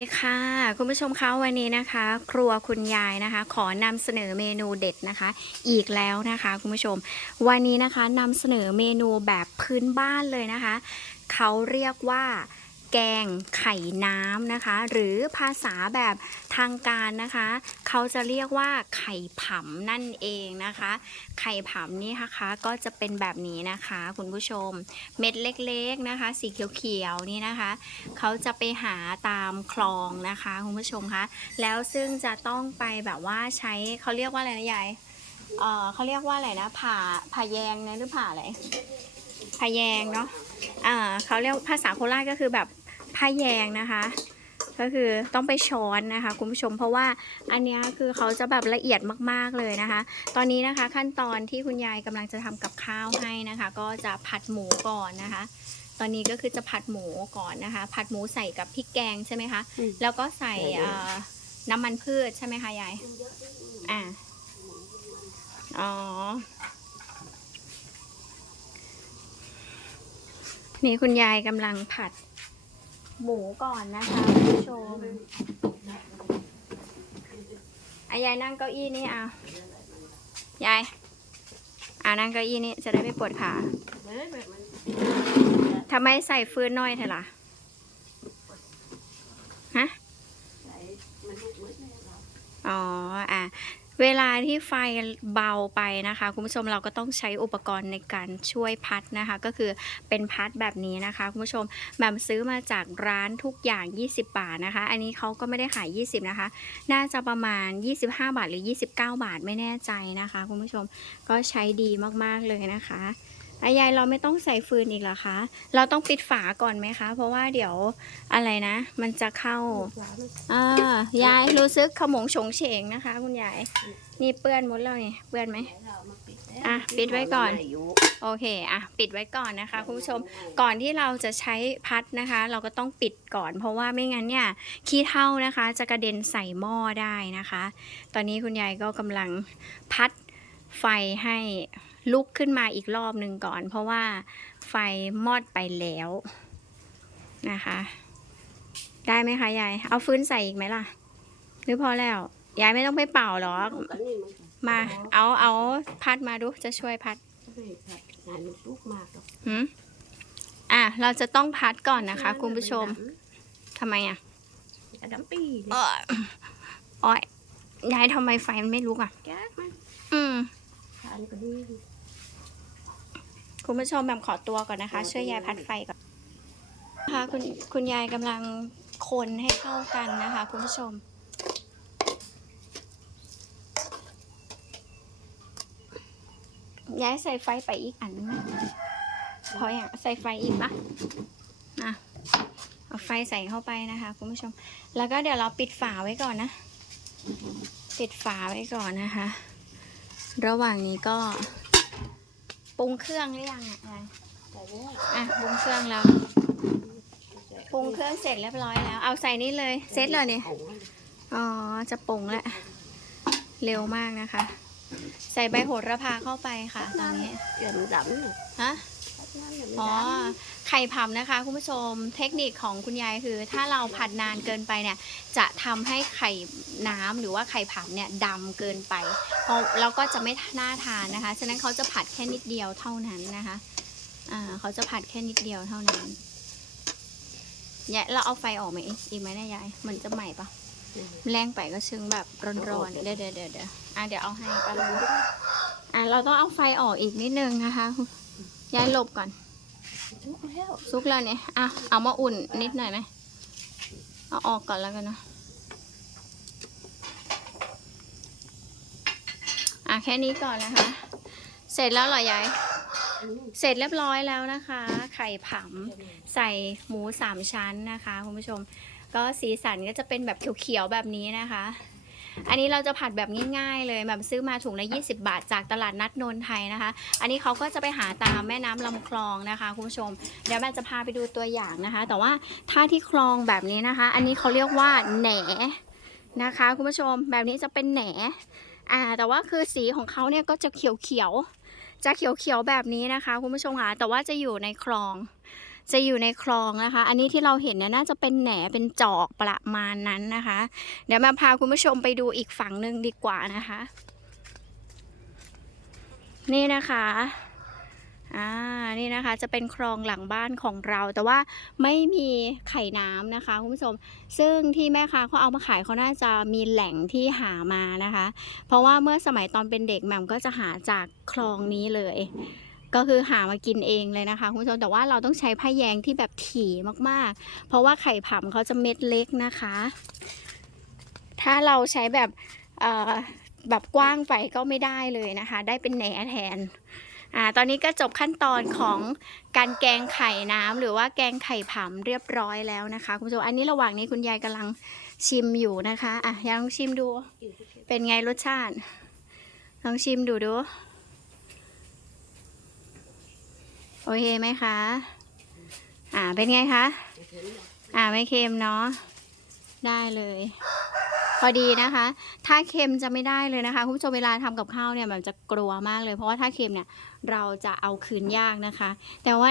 สวัสดีค่ะคุณผู้ชมคะวันนี้นะคะ ครัวคุณยายนะคะ ขอนำเสนอเมนูเด็ดนะคะ อีกแล้วนะคะ คุณผู้ชม วันนี้นะคะนำเสนอเมนูแบบพื้นบ้านเลยนะคะ เขาเรียกว่า แกงไข่น้ำนะคะ หรือภาษาแบบทางการนะคะ เขาจะเรียกว่าไข่ผำนั่นเองนะคะ ไข่ผำนี่นะคะก็จะเป็นแบบนี้นะคะ คุณผู้ชม เม็ดเล็กๆนะคะ สีเขียวๆนี่นะคะ เขาจะไปหาตามคลองนะคะคุณผู้ชมคะแล้วซึ่งจะต้องไปแบบว่าใช้เขาเรียกว่าอะไรนะยายเออเขาเรียกว่าอะไรนะผ่าผ่าแยงนะหรือผ่าอะไรผ่าแยงเนาะอ่าเขาเรียกภาษาโคราชก็คือแบบ ผ่าแยงนะคะ ก็คือต้องไปช้อนนะคะ คุณผู้ชมเพราะว่าอันเนี้ยคือเขาจะแบบละเอียดมากๆเลยนะคะ ตอนนี้นะคะขั้นตอนที่คุณยายกำลังจะทำกับข้าวให้นะคะ ก็จะผัดหมูก่อนนะคะ ตอนนี้ก็คือจะผัดหมูก่อนนะคะ ผัดหมูใส่กับพริกแกงใช่ไหมคะอืมแล้วก็ใส่ใส่เยอะเอ่อน้ำมันพืชใช่ไหมคะยายอ่าอ๋อนี่คุณยายกำลังผัด หมูก่อนนะคะคุณผู้ชมอายายนั่งเก้าอี้นี่เอายายอ่านั่งเก้าอี้นี่จะได้ไม่ปวดขาทำไมใส่ฟืนน้อยเถอะล่ะ ฮะ อ๋อ อะ เวลาที่ไฟเบาไปนะคะ คุณผู้ชมเราก็ต้องใช้อุปกรณ์ในการช่วยพัดนะคะ ก็คือเป็นพัดแบบนี้นะคะ คุณผู้ชมแบบซื้อมาจากร้านทุกอย่าง 20 บาทนะคะ อันนี้เขาก็ไม่ได้ขาย 20 นะคะ น่าจะประมาณ 25 บาทหรือ 29 บาทไม่แน่ใจนะคะ คุณผู้ชมก็ใช้ดีมากๆเลยนะคะ อายายเราไม่ต้องใส่ฟืนอีกเหรอคะ เราต้องปิดฝาก่อนไหมคะ เพราะว่าเดี๋ยวอะไรนะ มันจะเข้าอ่ายายรู้สึกขมงโฉงเฉงนะคะ คุณยาย นี่เปื้อนหมดแล้วนี่ เปื้อนไหมอะปิดไว้ก่อน โอเคอะปิดไว้ก่อนนะคะ คุณผู้ชม ก่อนที่เราจะใช้พัดนะคะ เราก็ต้องปิดก่อน เพราะว่าไม่งั้นเนี่ยขี้เท่านะคะ จะกระเด็นใส่หม้อได้นะคะ ตอนนี้คุณยายก็กำลังพัดไฟให้ ลุกขึ้นมาอีกรอบหนึ่งก่อน เพราะว่าไฟมอดไปแล้วนะคะ ได้ไหมคะยาย เอาฟื้นใส่อีกไหมล่ะ หรือพอแล้ว ยายไม่ต้องไปเป่าหรอก มา เอาเอาพัดมาดูจะช่วยพัดหืมอะ เราจะต้องพัดก่อนนะคะ คุณผู้ชมทำไมอะดำปีเอออ้อยยายทำไมไฟมันไม่ลุกอะแก๊กมัน อืมทานก็ดีคุณผู้ชมแบบขอตัวก่อนนะคะ ช่วยยายพัดไฟก่อนนะคะคุณคุณยายกำลังคนให้เข้ากันนะคะ คุณผู้ชมย้ายใส่ไฟไปอีกอันนึงนะพออย่างใส่ไฟอีกปะอะเอาไฟใส่เข้าไปนะคะ คุณผู้ชม แล้วก็เดี๋ยวเราปิดฝาไว้ก่อนนะ ปิดฝาไว้ก่อนนะคะ ระหว่างนี้ก็ปรุงเครื่องหรือยังอะยายแต่ว่าอะปรุงเครื่องแล้วปรุงเครื่องเสร็จเรียบร้อยแล้ว เอาใส่นี่เลยเสร็จเลยเนี่ยอ๋อจะปรุงแล้วเร็วมากนะคะ ใส่ใบโหระพาเข้าไปค่ะ ตอนนี้เดือดดำฮะ อ๋อ ไข่ผำนะคะคุณผู้ชม เทคนิคของคุณยายคือ ถ้าเราผัดนานเกินไปเนี่ย จะทำให้ไข่น้ำหรือว่าไข่ผำเนี่ยดำเกินไปเพราะแล้วก็จะไม่น่าทานนะคะ ฉะนั้นเขาจะผัดแค่นิดเดียวเท่านั้นนะคะ อ่าเขาจะผัดแค่นิดเดียวเท่านั้นเนี่ยเราเอาไฟออกไหมอีกไหมเนี่ยยาย มันจะใหม่ปะแรงไปก็ชึงแบบร้อนๆ เดี๋ยวเดี๋ยวเดี๋ยวเดี๋ยวอะเดี๋ยวเอาให้แป๊บนึงอะเราต้องเอาไฟออกอีกนิดนึงนะคะ ยายหลบก่อน ทุกแล้วซุกแล้วเนี่ยอะเอามาอุ่นนิดหน่อยไหมเอาออกก่อนแล้วกันเนอะอะแค่นี้ก่อนนะคะ เสร็จแล้วเหรอยาย เสร็จเรียบร้อยแล้วนะคะ ไข่ผำใส่หมูสามชั้นนะคะคุณผู้ชม ก็สีสันก็จะเป็นแบบเขียวๆแบบนี้นะคะ อันนี้เราจะผัดแบบง่ายๆเลยแบบซื้อมาถุงละ20 บาทจากตลาดนัดนนไทยนะคะ อันนี้เขาก็จะไปหาตามแม่น้ำลำคลองนะคะคุณผู้ชม เดี๋ยวแม่จะพาไปดูตัวอย่างนะคะ แต่ว่าถ้าที่คลองแบบนี้นะคะ อันนี้เขาเรียกว่าแหนนะคะคุณผู้ชมแบบนี้จะเป็นแหนอ่าแต่ว่าคือสีของเขาเนี่ยก็จะเขียวๆจะเขียวๆแบบนี้นะคะคุณผู้ชมค่ะแต่ว่าจะอยู่ในคลอง จะอยู่ในคลองนะคะ อันนี้ที่เราเห็นเนี่ยน่าจะเป็นแหนเป็นจอกประมาณนั้นนะคะ เดี๋ยวมาพาคุณผู้ชมไปดูอีกฝั่งหนึ่งดีกว่านะคะ นี่นะคะอ่านี่นะคะจะเป็นคลองหลังบ้านของเรา แต่ว่าไม่มีไข่น้ำนะคะคุณผู้ชม ซึ่งที่แม่ค้าเขาเอามาขายเขาน่าจะมีแหล่งที่หามานะคะ เพราะว่าเมื่อสมัยตอนเป็นเด็กแหม่มก็จะหาจากคลองนี้เลย ก็คือหามากินเองเลยนะคะคุณผู้ชมแต่ว่าเราต้องใช้ผ้าแยงที่แบบถี่มากๆ เพราะว่าไข่ผำเขาจะเม็ดเล็กนะคะ ถ้าเราใช้แบบแบบกว้างไปก็ไม่ได้เลยนะคะ ได้เป็นแหนแทนอ่าตอนนี้ก็จบขั้นตอนของการแกงไข่น้ำหรือว่าแกงไข่ผำเรียบร้อยแล้วนะคะคุณผู้ชมอันนี้ระหว่างนี้คุณยายกำลังชิมอยู่นะคะอะยายลองชิมดู เป็นไงรสชาติ ลองชิมดูดู โอเคไหมคะ อ่า เป็นไงคะ อ่า ไม่เค็มเนาะ ได้เลย พอดีนะคะ ถ้าเค็มจะไม่ได้เลยนะคะคุณผู้ชมเวลาทำกับข้าวเนี่ยแบบจะกลัวมากเลย เพราะว่าถ้าเค็มเนี่ย เราจะเอาคืนยากนะคะ แต่ว่า